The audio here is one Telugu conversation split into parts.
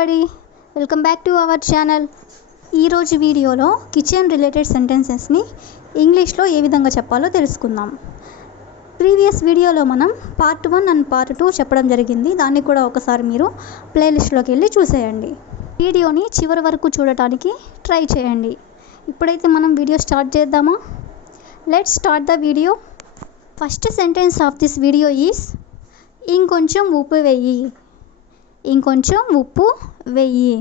everybody, welcome back to our channel. ఈ రోజు వీడియోలో కిచెన్ రిలేటెడ్ సెంటెన్సెస్ని ఇంగ్లీష్లో ఏ విధంగా చెప్పాలో తెలుసుకుందాం. ప్రీవియస్ వీడియోలో మనం పార్ట్ 1 అండ్ పార్ట్ 2 చెప్పడం జరిగింది. దాన్ని కూడా ఒకసారి మీరు ప్లేలిస్ట్లోకి వెళ్ళి చూసేయండి. వీడియోని చివరి వరకు చూడటానికి ట్రై చేయండి. ఇప్పుడైతే మనం వీడియో స్టార్ట్ చేద్దామా? Let's start the video. First sentence of this video is ఇంకొంచెం ఉప్పు వెయ్యి. ఇంకొంచెం ఉప్పు వెయ్యి.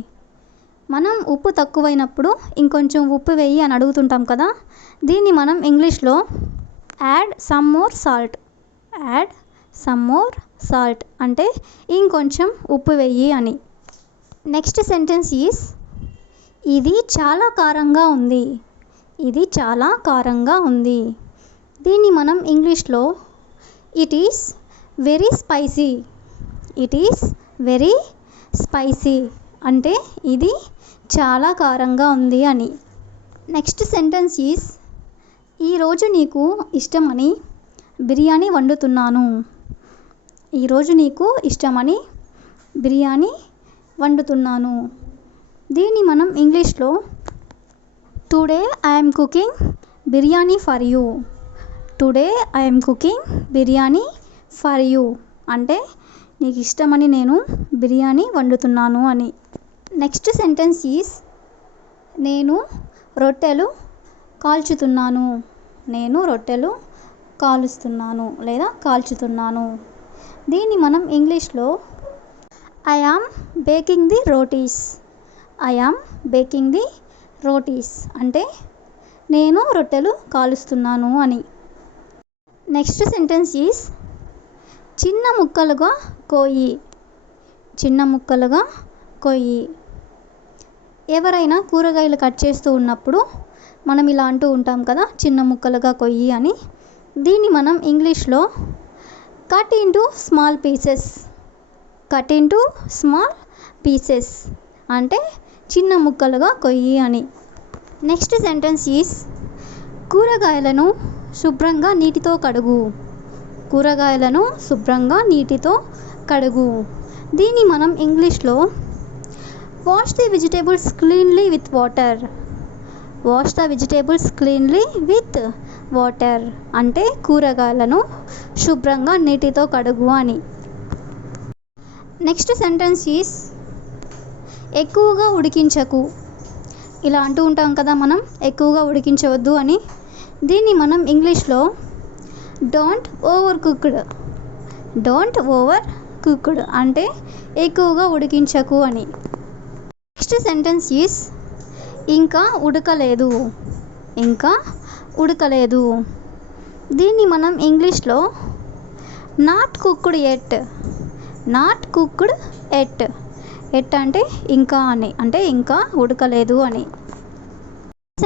మనం ఉప్పు తక్కువైనప్పుడు ఇంకొంచెం ఉప్పు వెయ్యి అని అడుగుతుంటాం కదా. దీన్ని మనం ఇంగ్లీష్లో add some more salt. Add some more salt అంటే ఇంకొంచెం ఉప్పు వెయ్యి అని. నెక్స్ట్ సెంటెన్స్ ఈస్ ఇది చాలా కారంగా ఉంది. ఇది చాలా కారంగా ఉంది. దీన్ని మనం ఇంగ్లీష్లో it is very spicy. It is very spicy అంటే ఇది చాలా కారంగా ఉంది అని. నెక్స్ట్ సెంటెన్స్ ఈస్ ఈరోజు నీకు ఇష్టమని బిర్యానీ వండుతున్నాను. ఈరోజు నీకు ఇష్టమని బిర్యానీ వండుతున్నాను. దీన్ని మనం ఇంగ్లీష్లో today I'm cooking biryani for you. Today I'm cooking biryani for you అంటే నీకు ఇష్టమని నేను బిర్యానీ వండుతున్నాను అని. నెక్స్ట్ సెంటెన్స్ ఈస్ నేను రొట్టెలు కాల్చుతున్నాను. నేను రొట్టెలు కాలుస్తున్నాను లేదా కాల్చుతున్నాను. దీన్ని మనం ఇంగ్లీష్లో I am baking the rotis. I am baking the rotis అంటే నేను రొట్టెలు కాలుస్తున్నాను అని. నెక్స్ట్ సెంటెన్స్ ఈస్ చిన్న ముక్కలుగా కోయి. చిన్న ముక్కలుగా కొయ్యి. ఎవరైనా కూరగాయలు కట్ చేస్తూ ఉన్నప్పుడు మనం ఇలా అంటూ ఉంటాం కదా, చిన్న ముక్కలుగా కొయ్యి అని. దీన్ని మనం ఇంగ్లీష్లో cut into small pieces. Cut into small pieces అంటే చిన్న ముక్కలుగా కొయ్యి అని. నెక్స్ట్ సెంటెన్స్ ఈస్ కూరగాయలను శుభ్రంగా నీటితో కడుగు. కూరగాయలను శుభ్రంగా నీటితో కడుగు. దీన్ని మనం ఇంగ్లీష్లో wash the vegetables cleanly with water. Wash the vegetables cleanly with water అంటే కూరగాయలను శుభ్రంగా నీటితో కడుగు అని. నెక్స్ట్ సెంటెన్స్ ఈస్ ఎక్కువగా ఉడికించకు. ఇలా అంటూ ఉంటాం కదా మనం, ఎక్కువగా ఉడికించవద్దు అని. దీన్ని మనం ఇంగ్లీష్లో don't over cooked. Don't over cooked అంటే ఎక్కువగా ఉడికించకు అని. నెక్స్ట్ సెంటెన్స్ ఈస్ ఇంకా ఉడకలేదు. ఇంకా ఉడకలేదు. దీన్ని మనం ఇంగ్లీష్లో not cooked at. Not cooked at. At అంటే ఇంకా అని, అంటే ఇంకా ఉడకలేదు అని.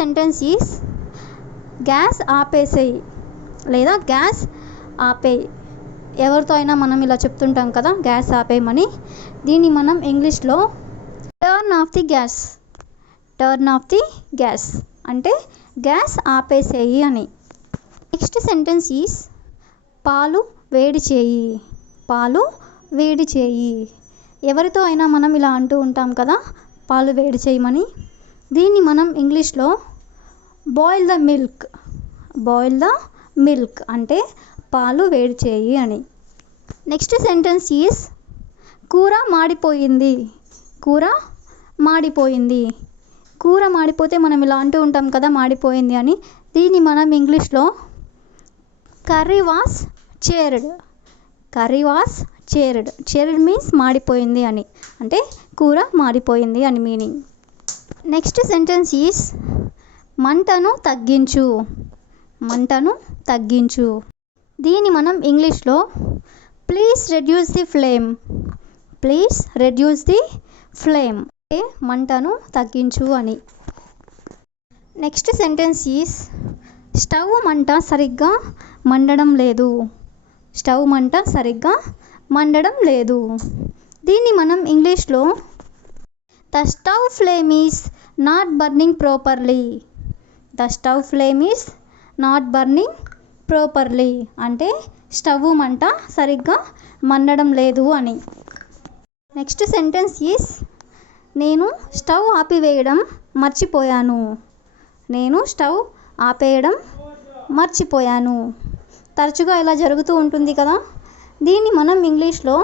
సెంటెన్స్ ఈస్ గ్యాస్ ఆపేసేయి లేదా గ్యాస్ ఆపేయి. ఎవరితో అయినా మనం ఇలా చెప్తుంటాం కదా, గ్యాస్ ఆపేయమని. దీన్ని మనం ఇంగ్లీష్లో turn off the gas. Turn off the gas అంటే గ్యాస్ ఆపేసేయి అని. నెక్స్ట్ సెంటెన్స్ ఈస్ పాలు వేడి చేయి. పాలు వేడి చేయి. ఎవరితో అయినా మనం ఇలా అంటూ ఉంటాం కదా, పాలు వేడి చేయమని. దీన్ని మనం ఇంగ్లీష్లో boil the milk. Boil the milk అంటే పాలు వేడి చేయి అని. నెక్స్ట్ సెంటెన్స్ ఈస్ కూర మాడిపోయింది. కూర మాడిపోయింది. కూర మాడిపోతే మనం ఇలా అంటూ ఉంటాం కదా, మాడిపోయింది అని. దీన్ని మనం ఇంగ్లీష్లో curry was charred. Curry was charred. Charred means మాడిపోయింది అని, అంటే కూర మాడిపోయింది అని మీనింగ్. నెక్స్ట్ సెంటెన్స్ ఈస్ మంటను తగ్గించు. మంటను తగ్గించు. దీన్ని మనం ఇంగ్లీష్లో please reduce the flame. Please reduce the flame అంటే మంటను తగ్గించు అని. నెక్స్ట్ సెంటెన్స్ ఈస్ స్టవ్ మంట సరిగ్గా మండడం లేదు. స్టవ్ మంట సరిగ్గా మండడం లేదు. దీన్ని మనం ఇంగ్లీష్లో the stove flame is not burning properly. The stove flame is not burning properly అంటే స్టవ్ మంట సరిగ్గా మండడం లేదు అని. నెక్స్ట్ సెంటెన్స్ ఈస్ నేను స్టవ్ ఆపివేయడం మర్చిపోయాను. నేను స్టవ్ ఆపేయడం మర్చిపోయాను. తరచుగా ఇలా జరుగుతూ ఉంటుంది కదా. దీన్ని మనం ఇంగ్లీష్లో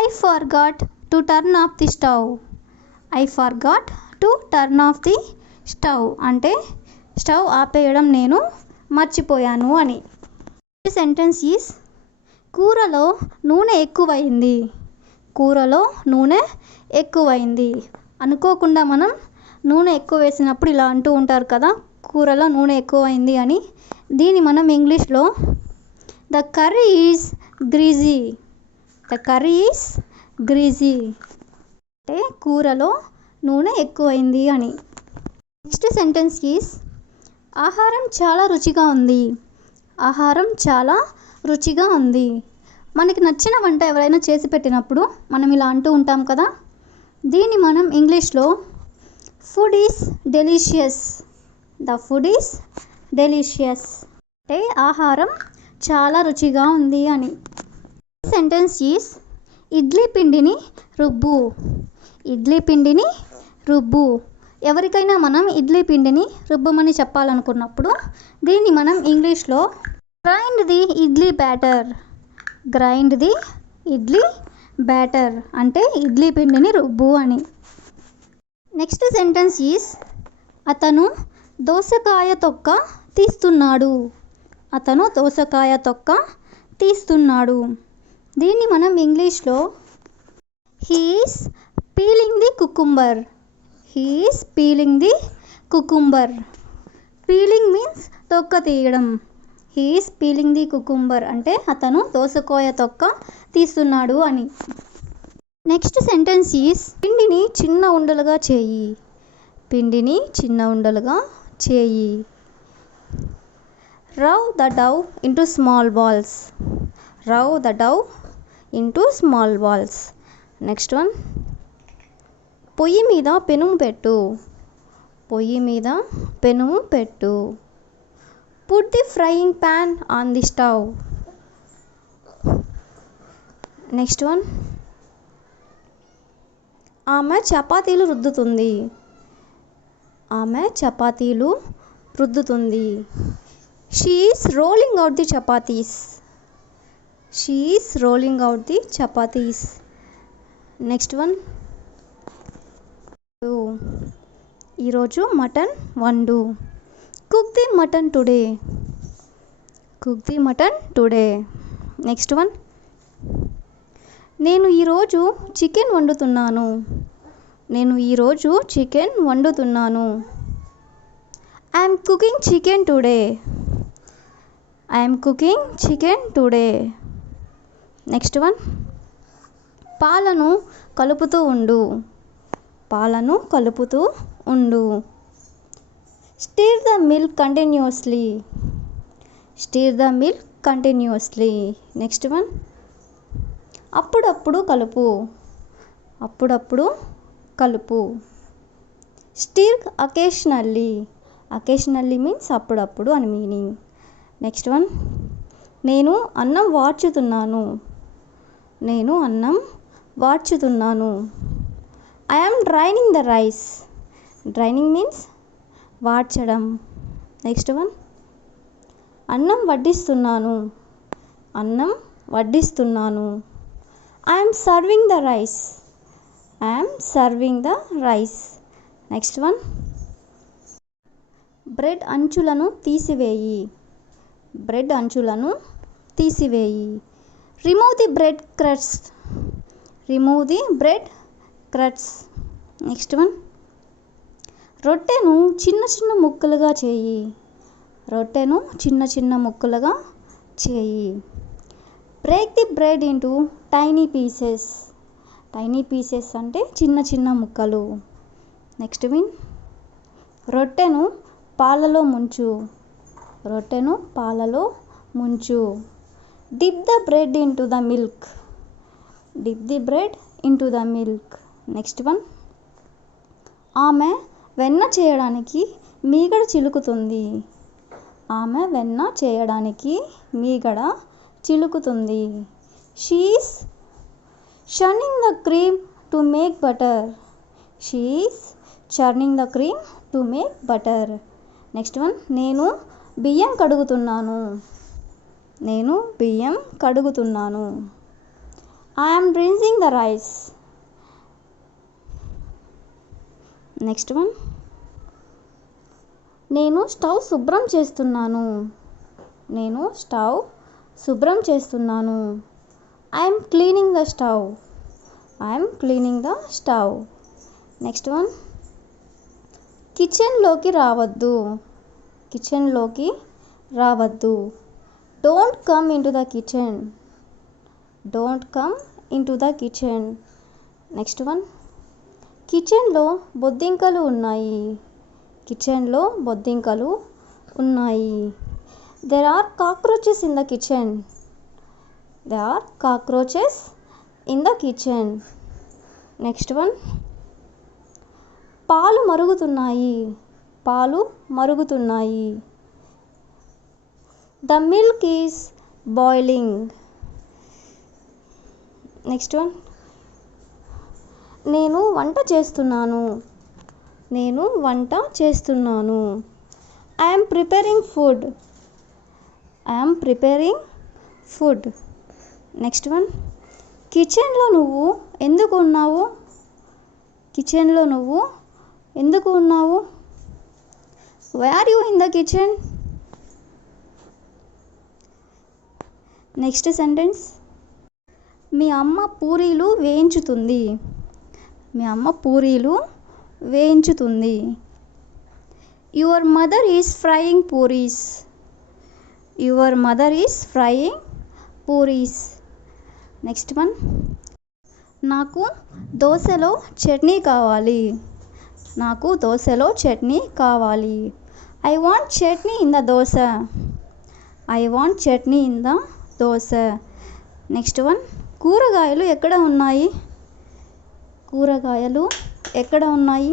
I forgot to turn off the stove. I forgot to turn off the stove అంటే స్టవ్ ఆపేయడం నేను మర్చిపోయాను అని. ఈ సెంటెన్స్ ఈస్ కూరలో నూనె ఎక్కువైంది. కూరలో నూనె ఎక్కువైంది. అనుకోకుండా మనం నూనె ఎక్కువ వేసినప్పుడు ఇలా అంటూ ఉంటారు కదా, కూరలో నూనె ఎక్కువైంది అని. దీన్ని మనం ఇంగ్లీష్లో the curry is greasy. The curry is greasy అంటే కూరలో నూనె ఎక్కువైంది అని. నెక్స్ట్ సెంటెన్స్ ఈస్ ఆహారం చాలా రుచిగా ఉంది. ఆహారం చాలా రుచిగా ఉంది. మనకి నచ్చిన వంట ఎవరైనా చేసి పెట్టినప్పుడు మనం ఇలా అంటూ ఉంటాం కదా. దీన్ని మనం ఇంగ్లీష్లో food is delicious. The food is delicious అంటే ఆహారం చాలా రుచిగా ఉంది అని. సెంటెన్స్ ఈస్ ఇడ్లీ పిండిని రుబ్బు. ఇడ్లీ పిండిని రుబ్బు. ఎవరికైనా మనం ఇడ్లీ పిండిని రుబ్బమని చెప్పాలనుకున్నప్పుడు దీన్ని మనం ఇంగ్లీష్లో grind the idli batter. Grind the idli batter అంటే ఇడ్లీ పిండిని రుబ్బు అని. నెక్స్ట్ సెంటెన్స్ ఈస్ అతను దోసకాయ తొక్క తీస్తున్నాడు. అతను దోసకాయ తొక్క తీస్తున్నాడు. దీన్ని మనం ఇంగ్లీష్లో he is peeling the cucumber. He is peeling the cucumber. Peeling means తొక్క తీయడం. He is peeling the cucumber అంటే అతను దోసకాయ తొక్క తీస్తున్నాడు అని. నెక్స్ట్ సెంటెన్స్ ఈస్ పిండిని చిన్న ఉండలుగా చేయి. పిండిని చిన్న ఉండలుగా చేయి. Roll the dough into small balls. Roll the dough into small balls. Next one పొయ్యి మీద పెనుము పెట్టు. పొయ్యి మీద పెనుము పెట్టు. Put the frying pan on the stove. Next one ఆమె చపాతీలు రుద్దుతుంది. ఆమె చపాతీలు రుద్దుతుంది. She is rolling out the chapatis. She is rolling out the chapatis. Next one ఈరోజు మటన్ వండు. Cook the mutton today. Cook the mutton today. Next one నేను ఈరోజు చికెన్ వండుతున్నాను. నేను ఈరోజు చికెన్ వండుతున్నాను. I'm cooking chicken today. I'm cooking chicken today. Next one పాలను కలుపుతూ ఉండు. పాలను కలుపుతూ ఉండు. Stir the milk continuously. Stir the milk continuously. Next one అప్పుడప్పుడు కలుపు. అప్పుడప్పుడు కలుపు. Stir occasionally. అకేషనల్లీ మీన్స్ అప్పుడప్పుడు అని మీనింగ్. నెక్స్ట్ వన్ నేను అన్నం వార్చుతున్నాను. నేను అన్నం వార్చుతున్నాను. I am draining the rice. Draining means వార్చడం. నెక్స్ట్ వన్ అన్నం వడ్డిస్తున్నాను. అన్నం వడ్డిస్తున్నాను. I am serving the rice. I am serving the rice. Next one bread అంచులను తీసివేయి. బ్రెడ్ అంచులను తీసివేయి. Remove the bread crusts. Remove the bread crusts. Next one రొట్టెను చిన్న చిన్న ముక్కలుగా చేయి. రొట్టెను చిన్న చిన్న ముక్కలుగా చేయి. Break the bread into tiny pieces. Tiny pieces అంటే చిన్న చిన్న ముక్కలు. నెక్స్ట్ విన్ రొట్టెను పాలలో ముంచు. రొట్టెను పాలలో ముంచు. Dip the bread into the milk. Dip the bread into the milk. Next one ఆమె వెన్న చేయడానికి మీగడ చిలుకుతుంది. ఆమె వెన్న చేయడానికి మీగడ చిలుకుతుంది. She is churning the cream to make butter. She is churning the cream to make butter. Next one, నేను బియ్యం కడుగుతున్నాను. నేను బియ్యం కడుగుతున్నాను. I am rinsing the rice. Next one, నేను స్టవ్ శుభ్రం చేస్తున్నాను. నేను స్టవ్ శుభ్రం చేస్తున్నాను. I'm cleaning the stove. I'm cleaning the stove. Next one, కిచెన్లోకి రావద్దు. కిచెన్లోకి రావద్దు. Don't come into the kitchen. Don't come into the kitchen. Next one, కిచెన్లో బొద్దింకలు ఉన్నాయి. కిచెన్లో బొద్దింకలు ఉన్నాయి. There are cockroaches in the kitchen. There are cockroaches in the kitchen. Next one, పాలు మరుగుతున్నాయి. పాలు మరుగుతున్నాయి. The milk is boiling. Next one, నేను వంట చేస్తున్నాను. నేను వంట చేస్తున్నాను. I'm preparing food. I'm preparing food. Next one, కిచెన్లో నువ్వు ఎందుకు ఉన్నావు? కిచెన్లో నువ్వు ఎందుకు ఉన్నావు? Why are you in the kitchen? Next sentence, మీ అమ్మ పూరీలు వేయించుతుంది. మీ అమ్మ పూరీలు వేయించుతుంది. Your mother is frying puris. Your mother is frying puris. Next one, నాకు దోశలో చట్నీ కావాలి. నాకు దోశలో చట్నీ కావాలి. I want chutney in the dosa. I want chutney in the dosa. Next one, కూరగాయలు ఎక్కడ ఉన్నాయి? కూరగాయలు ఎక్కడ ఉన్నాయి?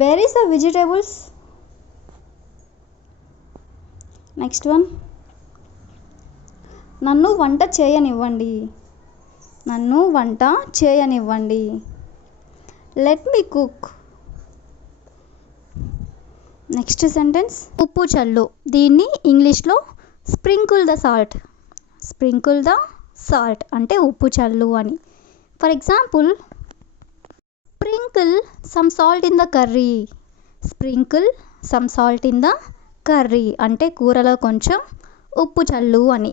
Where is the vegetables? Next one, నన్ను వంట చేయనివ్వండి. నన్ను వంట చేయనివ్వండి. Let me cook. Next sentence, ఉప్పు చల్లు. దీన్ని ఇంగ్లీష్లో sprinkle the salt. Sprinkle the salt అంటే ఉప్పు చల్లు అని. For example, sprinkle some salt in the curry. Sprinkle some salt in the curry అంటే కూరలో కొంచెం ఉప్పు చల్లు అని.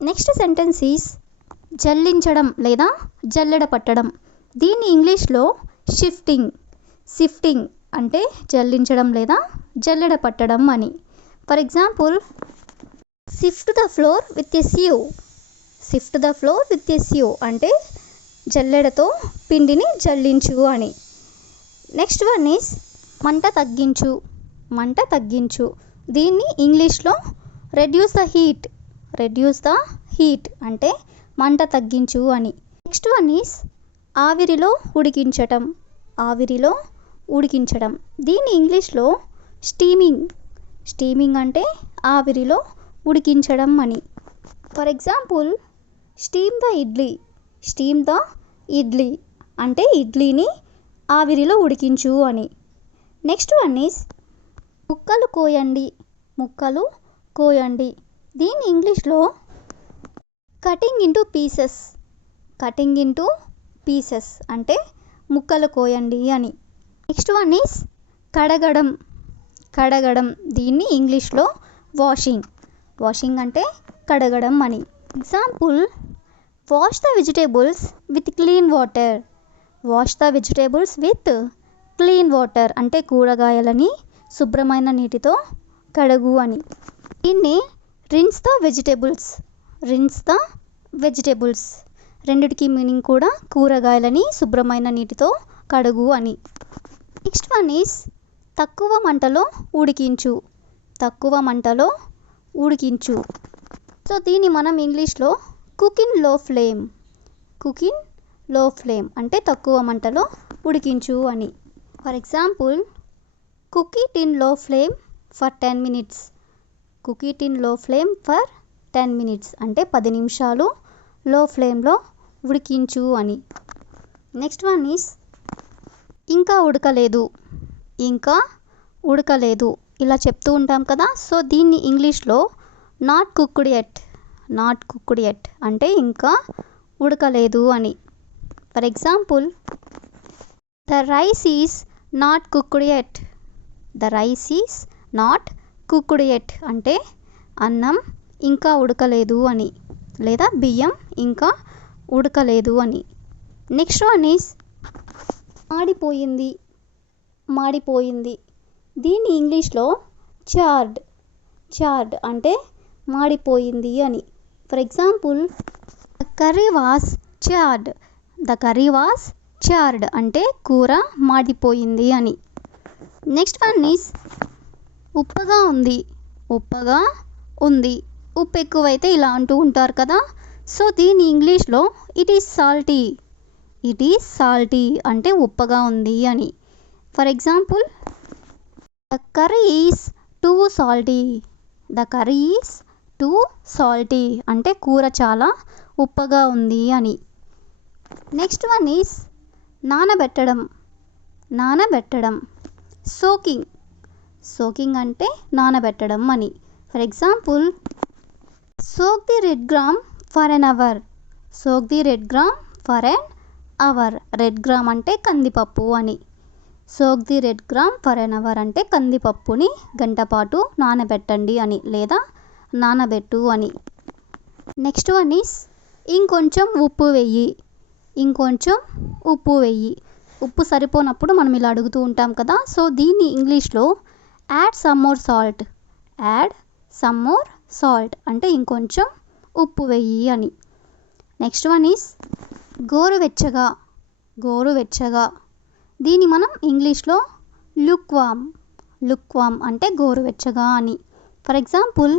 నెక్స్ట్ సెంటెన్స్ ఈస్ జల్లించడం లేదా జల్లెడ పట్టడం. దీన్ని ఇంగ్లీష్లో షిఫ్టింగ్. షిఫ్టింగ్ అంటే జల్లించడం లేదా జల్లెడ పట్టడం అని. For example, sift the flour with a sieve. Sift the flour with a sieve అంటే జల్లెడతో పిండిని జల్లించు అని. నెక్స్ట్ వన్ ఈస్ మంట తగ్గించు. మంట తగ్గించు. దీన్ని ఇంగ్లీష్లో reduce the heat. Reduce the heat అంటే మంట తగ్గించు అని. నెక్స్ట్ వన్ ఈస్ ఆవిరిలో ఉడికించటం. ఆవిరిలో ఉడికించడం. దీన్ని ఇంగ్లీష్లో స్టీమింగ్. స్టీమింగ్ అంటే ఆవిరిలో ఉడికించడం అని. For example, steam the idli. Steam the idli అంటే ఇడ్లీని ఆవిరిలో ఉడికించు అని. నెక్స్ట్ వన్ ఈస్ ముక్కలు కోయండి. ముక్కలు కోయండి. దీన్ని ఇంగ్లీష్లో cutting into pieces. Cutting into pieces అంటే ముక్కలు కోయండి అని. నెక్స్ట్ వన్ ఈస్ కడగడం. కడగడం. దీన్ని ఇంగ్లీష్లో వాషింగ్. వాషింగ్ అంటే కడగడం అని. Example, wash the vegetables with clean water. Wash the vegetables with clean water అంటే కూరగాయలని శుభ్రమైన నీటితో కడుగు అని. దీన్ని rinse the vegetables. Rinse the vegetables. రెండిటికి మీనింగ్ కూడా కూరగాయలని శుభ్రమైన నీటితో కడుగు అని. నెక్స్ట్ వన్ ఈస్ తక్కువ మంటలో ఉడికించు. తక్కువ మంటలో ఉడికించు. సో దీన్ని మనం ఇంగ్లీష్లో కుక్ ఇన్ లో ఫ్లేమ్. కుక్ ఇన్ లో ఫ్లేమ్ అంటే తక్కువ మంటలో ఉడికించు అని. For example, cook it in లో flame for 10 minutes. Cook it in లో ఫ్లేమ్ ఫర్ 10 minutes అంటే 10 నిమిషాలు లో ఫ్లేమ్లో ఉడికించు అని. నెక్స్ట్ వన్ ఈస్ ఇంకా ఉడకలేదు, ఇంకా ఉడకలేదు ఇలా చెప్తూ ఉంటాం కదా. సో దీన్ని ఇంగ్లీష్లో not cooked at, not cooked at అంటే ఇంకా ఉడకలేదు అని. For example, the rice is not cooked at, the rice is not cooked at అంటే అన్నం ఇంకా ఉడకలేదు అని, లేదా బియ్యం ఇంకా ఉడకలేదు అని. నెక్స్ట్ వన్ ఈజ్ మాడిపోయింది, మాడిపోయింది. దీన్ని ఇంగ్లీష్లో చార్డ్, చార్డ్ అంటే మాడిపోయింది అని. For example, the curry was chartered, the curry was chartered అంటే కూర మాడిపోయింది అని. నెక్స్ట్ వన్ ఈజ్ ఉప్పగా ఉంది, ఉప్పగా ఉంది. ఉప్పు ఎక్కువైతే ఇలా అంటూ ఉంటారు కదా. సో దీని ఇంగ్లీష్లో it is salty, it is salty అంటే ఉప్పగా ఉంది అని. For example, the curry is too salty, the curry is too salty అంటే కూర చాలా ఉప్పగా ఉంది అని. నెక్స్ట్ వన్ ఈజ్ నానబెట్టడం, నానబెట్టడం. సోకింగ్, సోకింగ్ అంటే నానబెట్టడం అని. For example, soak the red gram for an hour, soak the red gram for an hour. Red gram అంటే కందిపప్పు అని. Soak the red gram for an hour అంటే కందిపప్పుని గంట పాటు నానబెట్టండి అని, లేదా నానబెట్టు అని. నెక్స్ట్ వన్ ఈస్ ఇంకొంచెం ఉప్పు వెయ్యి, ఇంకొంచెం ఉప్పు వెయ్యి. ఉప్పు సరిపోనప్పుడు మనం ఇలా అడుగుతూ ఉంటాం కదా. సో దీన్ని ఇంగ్లీష్లో add some more salt, add some more salt అంటే ఇంకొంచెం ఉప్పు వెయ్యి అని. నెక్స్ట్ వన్ ఈస్ గోరువెచ్చగా, గోరువెచ్చగా. దీన్ని మనం ఇంగ్లీష్లో లుక్ వామ్, లుక్ వామ్ అంటే గోరువెచ్చగా అని. For example,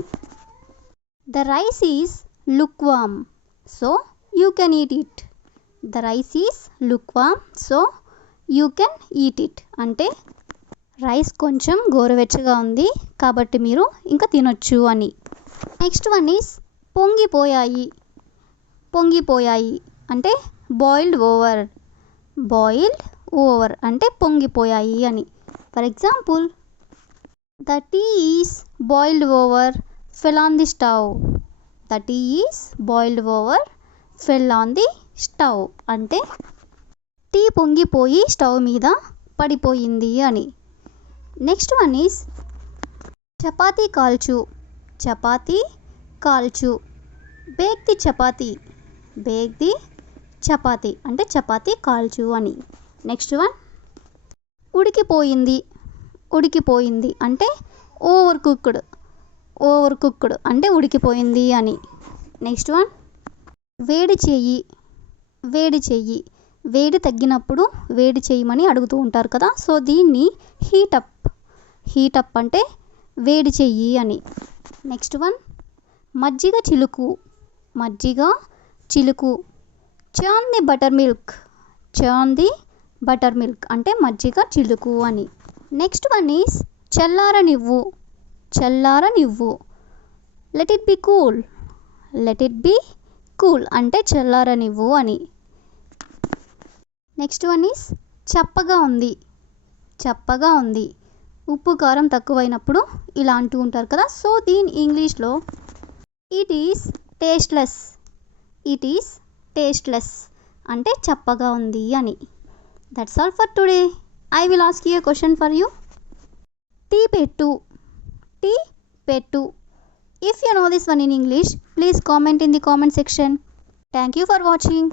the rice is look warm so you can eat it, the rice is look warm so you can eat it అంటే రైస్ కొంచెం గోరువెచ్చగా ఉంది కాబట్టి మీరు ఇంకా తినొచ్చు అని. నెక్స్ట్ వన్ ఈజ్ పొంగిపోయాయి, పొంగిపోయాయి అంటే బాయిల్డ్ ఓవర్, బాయిల్డ్ ఓవర్ అంటే పొంగిపోయాయి అని. For example, the tea is boiled over fell on the stove, the tea is boiled over fell on the stove అంటే టీ పొంగిపోయి స్టవ్ మీద పడిపోయింది అని. నెక్స్ట్ వన్ ఈజ్ చపాతీ కాల్చు, చపాతీ కాల్చు. Bake the chapati, bake the chapati అంటే చపాతీ కాల్చు అని. నెక్స్ట్ వన్ ఉడికిపోయింది, ఉడికిపోయింది అంటే ఓవర్ కుక్డ్, ఓవర్ కుక్డ్ అంటే ఉడికిపోయింది అని. నెక్స్ట్ వన్ వేడి చెయ్యి, వేడి చెయ్యి. వేడి తగ్గినప్పుడు వేడి చేయమని అడుగుతూ ఉంటారు కదా. సో దీన్ని హీటప్, హీటప్ అంటే వేడి చెయ్యి అని. నెక్స్ట్ వన్ మజ్జిగ చిలుకు, మజ్జిగ చిలుకు. Churn the butter milk, churn the butter milk అంటే మజ్జిగ చిలుకు అని. నెక్స్ట్ వన్ ఈజ్ చల్లారనివ్వు, చల్లారనివ్వు. Let it be cool, let it be cool అంటే చల్లారనివ్వు అని. నెక్స్ట్ వన్ ఈజ్ చప్పగా ఉంది, చప్పగా ఉంది. ఉప్పు కారం తక్కువైనప్పుడు ఇలా అంటూ ఉంటారు కదా. సో దీని ఇంగ్లీష్లో it is tasteless, it is tasteless అంటే చప్పగా ఉంది అని. That's all for today. I will ask you a question for you. Tea పెట్టు, టీ పెట్టు. If you know this one in English, please comment in the comment section. Thank you for watching.